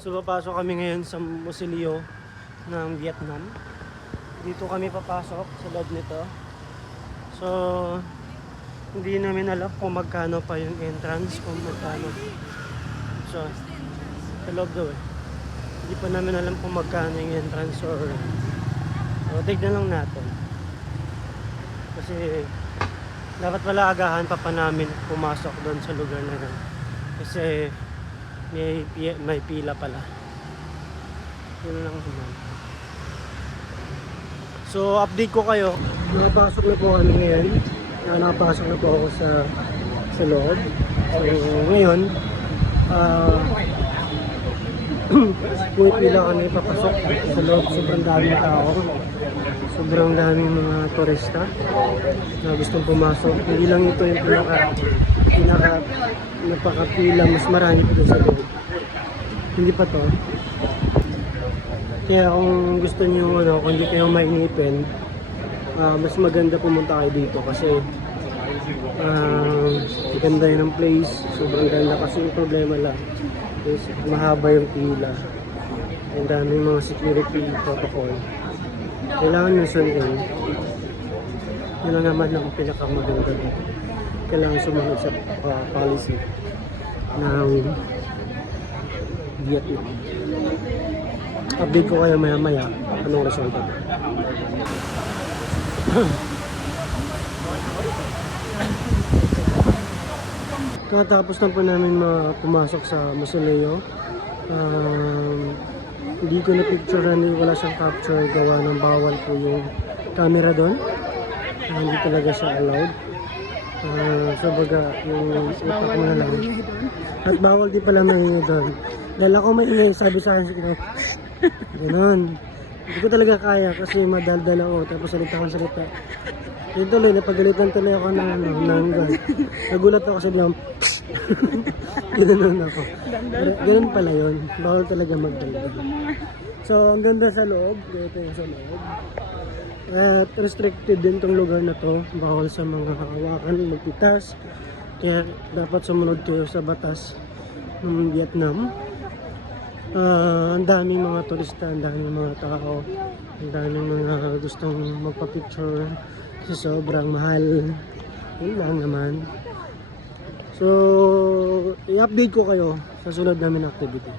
So papasok kami ngayon sa Museo ng Vietnam. Dito kami papasok sa loob nito. So hindi namin alam kung magkano pa yung entrance, kung magkano. So sa loob daw eh. Hindi pa namin alam kung magkano yung entrance or tignan lang natin. Kasi dapat pala agahan pa namin pumasok doon sa lugar na yan. Kasi may pila pala. Yun lang naman. So update ko kayo. Nakapasok na po kami ngayon. Nakapasok na po ako sa loob. So ngayon pumipila kami papasok sa loob. Sobrang daming tao. Sobrang daming mga turista na gustong pumasok. Hindi lang ito yung pinaka napakapila, mas marami pa sa loob. Hindi pa to. Kaya kung gusto niyo kung hindi kayo mainipin, mas maganda pumunta kayo dito kasi ganda yun ang place, sobrang ganda kasi yung problema lang is mahaba yung pila. Ang daming mga security protocol. Kailangan yung sundin. Yun lang naman ang pinakamaganda dito. Kailangan sumunod sa policy ng Vietnam. Update ko kayo maya-maya anong resulta. Katapos na po namin pumasok sa Museo. Hindi ko na picturean, wala siyang capture, gawa ng bawal po yung camera doon. Hindi talaga siya allowed. So baga yung ipak mo na lang. At bawal din pala maingay doon. Dahil ako maingay, sabi sa akin siguro gano'n. Hindi ko talaga kaya kasi madaldal ako tapos salita. Yun tuloy, napagalitan tuloy ako ng nagulat ako sa biyang gano'n ako. Gano'n pala yun. Bawal talaga magdaldal. So ang ganda sa loob. Dito yung sa loob. At restricted din tong lugar na to, bawal sa mga hawakan, magpitas. Kaya dapat sumunod kayo sa batas ng Vietnam. Ang daming mga turista, ang daming mga tao, ang daming mga gustong magpa-picture kasi sobrang mahal. Yun lang naman. So i-update ko kayo sa sunod namin activity.